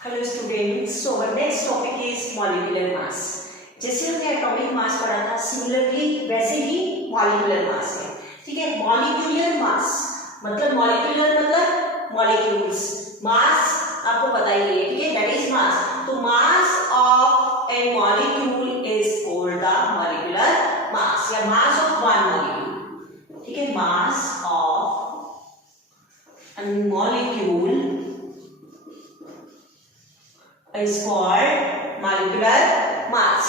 Hello students, so our next topic is molecular mass. जैसे हमने atomic mass पढ़ा था, सिमिलरली वैसे ही मॉलिक्यूलर मास है। ठीक है, मॉलिक्यूलर मास मतलब मॉलिक्यूलर मतलब मॉलिक्यूल्स, मास आपको पता ही है। ठीक है, दैट इज मास। तो mass of a molecule is called the molecular mass या मास ऑफ वन मॉलिक्यूल। ठीक है, mass of a molecule is called molecular mass।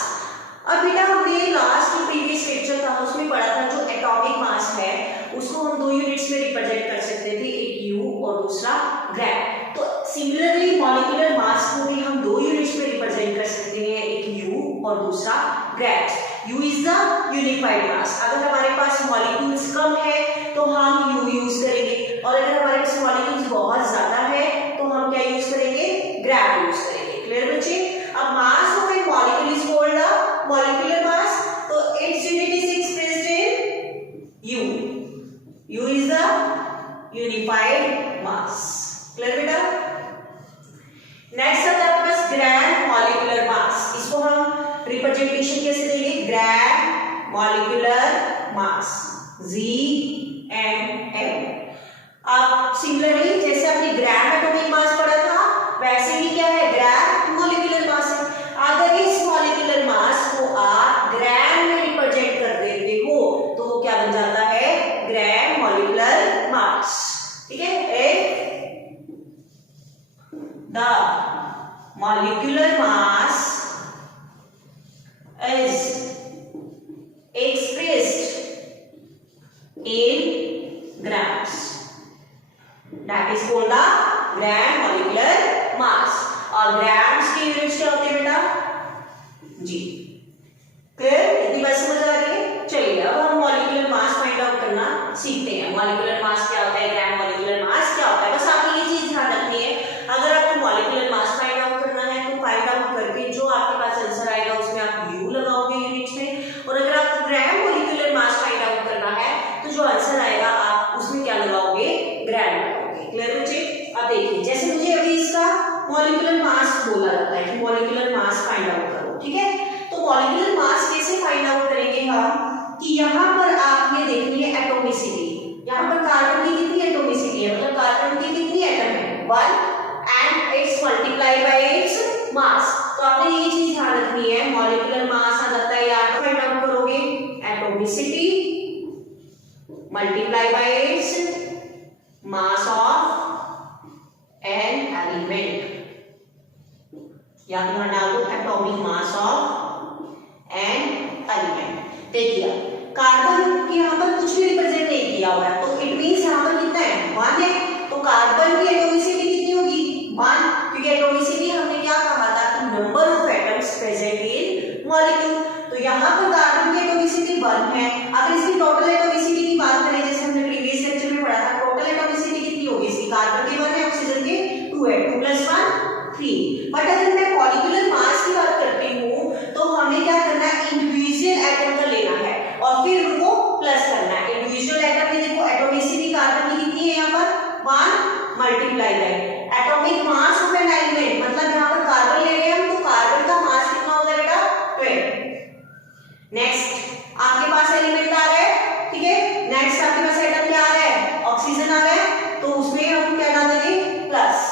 अब बेटा हमने लास्ट जो प्रीवियस लेक्चर था उसमें पढ़ा था जो एटॉमिक मास है उसको हम दो यूनिट्स में रिप्रेजेंट कर सकते थे, एक यू और दूसरा ग्राम। तो सिमिलरली मॉलिक्यूलर मास को भी हम दो यूनिट्स में रिप्रेजेंट कर सकते हैं, एक यू और दूसरा ग्राम। यू इज द यूनिफाइड मास। अगर हमारे पास मॉलिक्यूल्स कम है तो हम यू यूज करेंगे, और अगर हमारे पास मॉलिक्यूल्स बहुत ज्यादा है तो हम क्या यूज करेंगे, ग्राम यूज करेंगे। क्लियर बच्चे? अब mass of a molecule is called the molecular mass. तो its unit is expressed in u. U is the unified mass. Clear बेटा? नेक्स्ट आता है आपके पास ग्राम मॉलिक्यूलर मास। इसको हम रिप्रेजेंटेशन कैसे देंगे, ग्राम मॉलिक्यूलर मास, GMM। अब सिमिलरली जैसे आपने ग्राम एटॉमिक मास पढ़ा था वैसे ही क्या है, ग्राम मॉलिक्यूलर मास है। अगर इस मॉलिक्यूलर मास को आप ग्राम में रिप्रेजेंट कर देते हो तो वो क्या बन जाता है, ग्राम मॉलिक्यूलर मास। ठीक है, the molecular mass is expressed in grams, that is called the gram molecular मास। और ग्राम्स की यूनिट्स क्या होती है बेटा, जी। क्लियर? इतनी बात समझ आ रही है? चलिए अब हम मॉलिक्यूलर मास फाइंड आउट करना सीखते हैं। मॉलिक्यूलर मास क्या होता है, ग्राम मॉलिक्यूलर मास क्या होता है, बस आपको ये चीज ध्यान रखनी है। अगर आपको मॉलिक्यूलर मास फाइंड आउट करना है तो फाइंड आउट करके जो आपके पास आंसर आएगा उसमें आप यू लगाओगे यूनिट्स में, और अगर आपको gram molecular mass find out करना है तो जो आंसर आएगा आप उसमें क्या लगाओगे, ग्राम लगाओगे। क्लियर बच्चे? अब देखिए, जैसे मुझे अभी इसका मॉलिक्यूलर मास बोला जाता है कि मॉलिक्यूलर मास फाइंड आउट करो। ठीक है, तो मॉलिक्यूलर मास कैसे फाइंड आउट करेंगे हम, कि यहाँ पर आपने देखनी है एटॉमिसिटी। यहाँ पर कार्बन की कितनी एटॉमिसिटी है, मतलब कार्बन की कितनी एटम है, 1, and it's multiply by its mass. तो आपने ये चीज ध्यान रखनी है, मॉलिक्यूलर मास आ जाता है यार, फाइंड आउट करोगे atomicity multiply by its mass of an element, या फिर डाल दो atomic mass of an element. देखिए कार्बन के यहाँ पर कुछ भी रिप्रेजेंट नहीं किया हुआ है, तो इट मींस यहाँ पर कितना है, 1 है। तो कार्बन की एटॉमिसिटी कितनी होगी, 1, क्योंकि एटॉमिसिटी हमने क्या कहा था कि number of atoms present in molecule. तो यहाँ पर कार्बन की एटॉमिसिटी 1 है। अगर इसकी टोटल एटॉमिसिटी की बात करें, जैसे हमने प्रीवियस लेक्चर में पढ़ा था, टोटल एटॉमिसिटी कितनी होगी इसकी, कार्बन की 1 है, ऑक्सीजन के 2 है, 2 + 1 3। बट अगर मैं मॉलिक्यूलर मास की बात करती हूँ तो हमें क्या करना है, इंडिविजुअल एटम का लेना है और फिर उनको प्लस करना है। इंडिविजुअल एटम में देखो एटॉमिसिटी कार्बन की कितनी है, यहाँ पर 1 multiply by atomic mass of an element, मतलब यहाँ पर कार्बन ले रहे हैं हम, तो कार्बन का मास कितना होगा बेटा, 12। नेक्स्ट आपके पास एलिमेंट आ रहा है, ठीक है, नेक्स्ट आपके पास एटम क्या आ रहा है, ऑक्सीजन आ रहा है, तो उसमें हम क्या डाल देंगे, प्लस।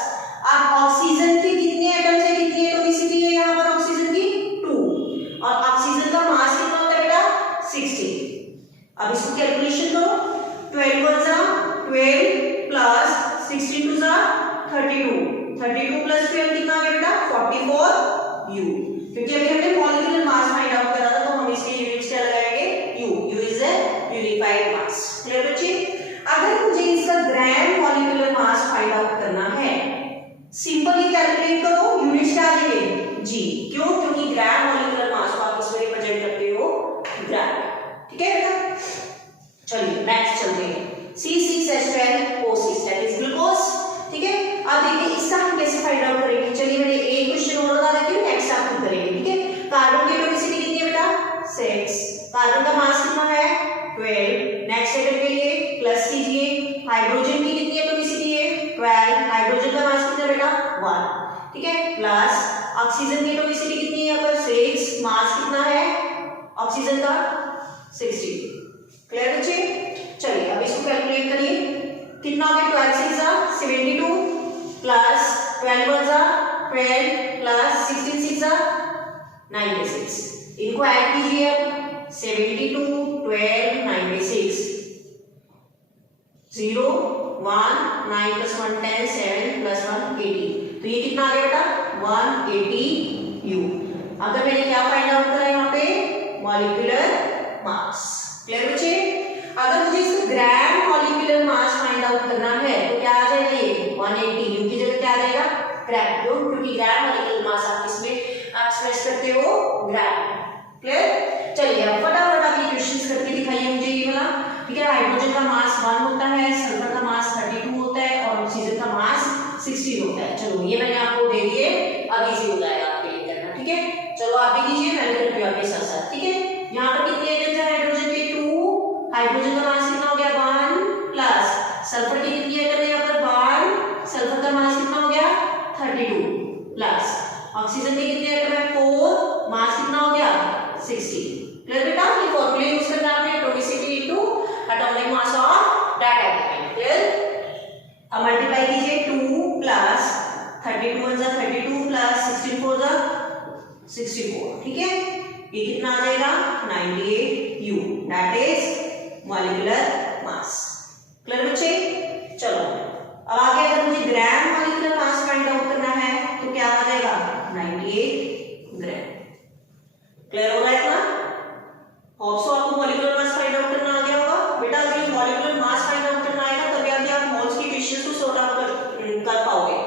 अब ऑक्सीजन की कितने एटम्स है, कितनी एटॉमिसिटी है यहाँ पर ऑक्सीजन की, 2, और ऑक्सीजन का मास कितना होता है बेटा, 60। अब इसको कैलकुलेशन करो, 12 × 12 प्लस 16 × 32, 32 + 12 कितना आ गया बेटा, 44 यू। क्योंकि अभी हमने मॉलिक्यूलर मास फाइंड आउट करा था तो हम इसके यूनिट्स क्या लगाएंगे, you. U is a unified mass. Clear बच्चे? अगर मुझे इसका ग्राम मॉलिक्यूलर मास फाइंड आउट करना है, सिंपली कैलकुलेट करो, यूनिट्स क्या आ जाएंगे, जी। क्यों? क्योंकि ग्राम मॉलिक्यूलर मास को आप इसमें रिप्रेजेंट करते हो ग्राम। ठीक है बेटा? चलिए नेक्स्ट चलते हैं, C6H12O6 दैट इज ग्लूकोज। ठीक है, अब देखिए इसका हम कैसे फाइंड आउट करेंगे। चलिए मैंने एक क्वेश्चन और बता देती हूँ, नेक्स्ट आप खुद करेंगे। ठीक है, कार्बन की एटॉमिसिटी कितनी है बेटा, 6, कार्बन का मास कितना है, 12। नेक्स्ट एटम के लिए प्लस कीजिए, हाइड्रोजन की कितनी एटॉमिसिटी है, 12, हाइड्रोजन का मास कितना बेटा, 1। ठीक है, प्लस ऑक्सीजन की एटॉमिसिटी कितनी है यहाँ पर 6, मास कितना है ऑक्सीजन का 60। क्लियर बच्चे? चलिए अब इसको कैलकुलेट करिए, कितना हो गया 12 6 जा 72 प्लस 12 1 जा 12 प्लस 16 6 जा 96। इनको ऐड कीजिए अब 72 12 96 0 1 9 plus 1 10 7 plus 1 80। तो ये कितना आ गया बेटा 180 U। अगर मैंने क्या फाइंड आउट करा यहाँ पे मॉलिक्यूलर मास। क्लियर बच्चे? अगर मुझे इसका ग्राम मॉलिक्यूलर मास फाइंड आउट करना है तो क्या आ जाएगा ये 180 U की जगह क्या आ जाएगा ग्राम, क्योंकि ग्राम मॉलिक्यूलर मास आप इसमें एक्सप्रेस करते हो ग्राम। क्लियर? चलिए अब फटाफट आप ये क्वेश्चंस करके दिखाइए मुझे ये वाला। ठीक है, हाइड्रोजन का मास 1 होता है, सल्फर का मास 32 होता है और ऑक्सीजन का मास 16 होता है। चलो ये मैंने आपको दे दिए, अब इजी हो जाएगा आपके लिए करना। ठीक है, चलो आप भी कीजिए, मैं भी करती हूँ आपके साथ साथ। ठीक है, यहाँ पर कितने एटम्स है हाइड्रोजन के 2, हाइड्रोजन का मास कितना हो गया 1 प्लस सल्फर की कितनी एटम है यहाँ पर 1, सल्फर का मास कितना हो गया 32 प्लस ऑक्सीजन के कितने एटम है 4, मास कितना हो गया 60। क्लियर बेटा? ये फॉर्मूला यूज करना आपने atomicity into atomic mass of that atom. Clear? अब मल्टीप्लाई कीजिए 2 प्लस 32 1 जा 32 प्लस 16 4 जा 64। ठीक है, ये कितना आ जाएगा 98 U, that is molecular mass. Clear बच्चे? चलो अब आगे अगर मुझे ग्राम मॉलिक्यूलर मास फाइंड आउट करना है तो क्या आ जाएगा 98 ग्राम। क्लियर हो गया इतना? होप सो आपको मॉलिक्यूलर मास फाइंड आउट करना आ गया होगा। बेटा अगर मॉलिक्यूलर मास फाइंड आउट करना आएगा तभी आप मोल्स की क्वेश्चंस को सॉर्ट आउट कर पाओगे।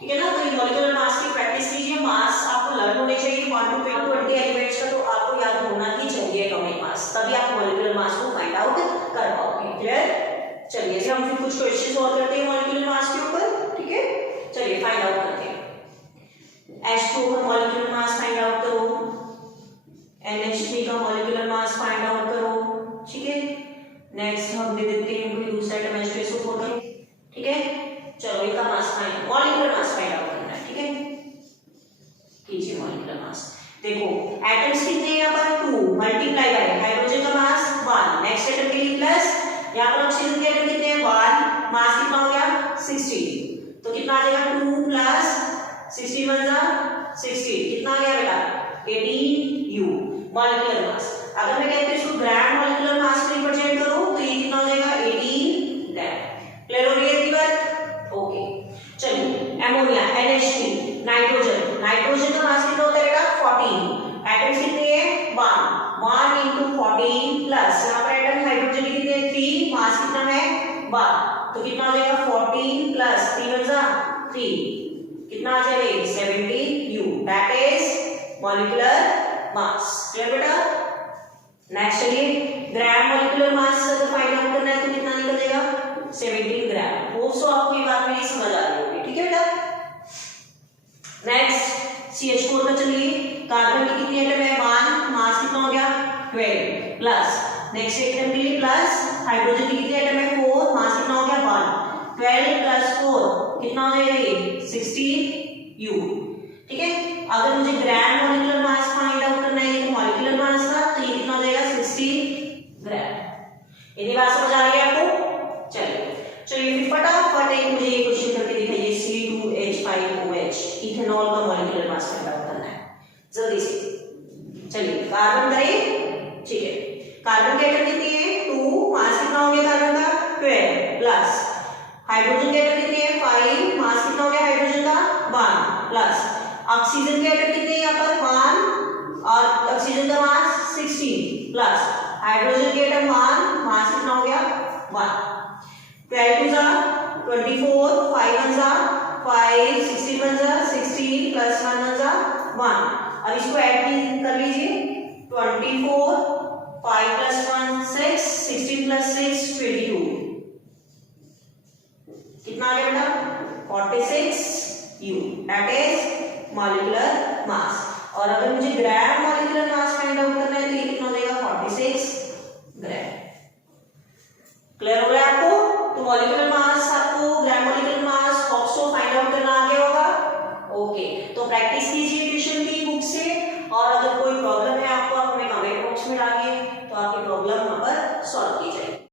ठीक है ना? तो ये मॉलिक्यूलर मास की प्रैक्टिस कीजिए। मास आपको लर्न होने चाहिए 1 to 20 एलिमेंट्स का, तो आपको याद होना ही चाहिए एटॉमिक मास, तभी आप मॉलिक्यूलर मास को फाइंड आउट कर पाओगे। क्लियर? चलिए इसे हम फिर कुछ क्वेश्चंस और करते हैं मॉलिक्यूलर मास के ऊपर। ठीक है, चलिए फाइंड आउट करते हैं। H2 का मॉलिक्यूलर मास फाइंड आउट करो, NH3 का मॉलिक्यूलर मास फाइंड आउट करो। ठीक है, नेक्स्ट हम दे देते हैं इनको दूसरा एटम H2SO4 का। ठीक है, चलो इनका mass find molecular mass find out करना है। ठीक है, कीजिए मॉलिक्यूलर मास। देखो एटम्स कितने हैं यहाँ पर 2 मल्टीप्लाई बाय हाइड्रोजन का मास 1, नेक्स्ट एटम के लिए प्लस, यहाँ पर ऑक्सीजन के एटम कितने हैं 1, मास कितना हो गया 60। तो कितना आ जाएगा 2 प्लस 60 1 जा 60, कितना आ गया बेटा 18 U मॉलिक्यूलर मास। अगर मैं कहती हूँ इसको ग्राम मॉलिक्यूलर मास में रिप्रेजेंट करूं तो ये कितना हो जाएगा 18 ग्राम। क्लियर हो रही है बात? ओके, चलिए अमोनिया NH3, नाइट्रोजन, नाइट्रोजन का मास कितना होता है बेटा 14, एटम्स कितने हैं 1 into 14 प्लस यहाँ पर एटम हाइड्रोजन के कितने हैं 3, मास कितना है 1, तो कितना हो जाएगा 14 प्लस 3 1 जा 3, कितना आ जाएगा 70 U, that is molecular mass. Clear बेटा? नेक्स्ट चलिए ग्राम मॉलिक्यूलर मास अगर फाइंड आउट करना है तो कितना निकलेगा 17 ग्राम। होप सो आपको ये बात मेरी समझ आ रही होगी। ठीक है बेटा? नेक्स्ट CH4 का चलिए, कार्बन की कितनी एटम है 1, मास कितना हो गया 12 प्लस नेक्स्ट एटम के लिए प्लस हाइड्रोजन की कितनी एटम है 4, मास कितना हो गया 1, 12 प्लस 4 कितना हो जाएगा ये 16 U। ठीक है, अगर मुझे ग्राम मॉलिक्यूलर मास फाइंड आउट करना है तो मॉलिक्यूलर मास का, तो ये कितना हो जाएगा 16 ग्राम। इतनी बात समझ आ रही है आपको? चलिए फिर फटाफट एक मुझे ये क्वेश्चन करके दिखाइए। C2H5OH इथेनॉल का मॉलिक्यूलर मास फाइंड आउट करना है जल्दी से। चलिए कार्बन करें। ठीक है, कार्बन के एटम कितनी है 2, मास कितना हो गया कार्बन का 12 प्लस हाइड्रोजन के एटम कितने हैं 5, मास कितना हो गया हाइड्रोजन का 1 प्लस ऑक्सीजन के एटम कितने हैं यहाँ पर 1 और ऑक्सीजन का मास 16 प्लस हाइड्रोजन के एटम 1, मास कितना हो गया 1, 12 2 जा 24, 5 1 जा 5, 16 1 जा 16 प्लस 1 1 जा 1। अब इसको ऐड कर लीजिए 24 5 प्लस 1 6, 16 प्लस 6 22, कितना आ गया बेटा 46 U, दैट इज मॉलिक्यूलर मास। और अगर मुझे ग्राम मॉलिक्यूलर मास फाइंड आउट करना है तो ये कितना हो जाएगा 46 ग्राम। क्लियर हो गया आपको? तो मॉलिक्यूलर मास आपको ग्राम मॉलिक्यूलर मास ऑप्सो फाइंड आउट करना आ गया होगा। ओके, तो प्रैक्टिस कीजिए ट्यूशन की बुक से, और अगर कोई प्रॉब्लम है आपको, आप हमें कमेंट बॉक्स में डालिए, तो आपकी प्रॉब्लम वहां पर सॉल्व की जाएगी।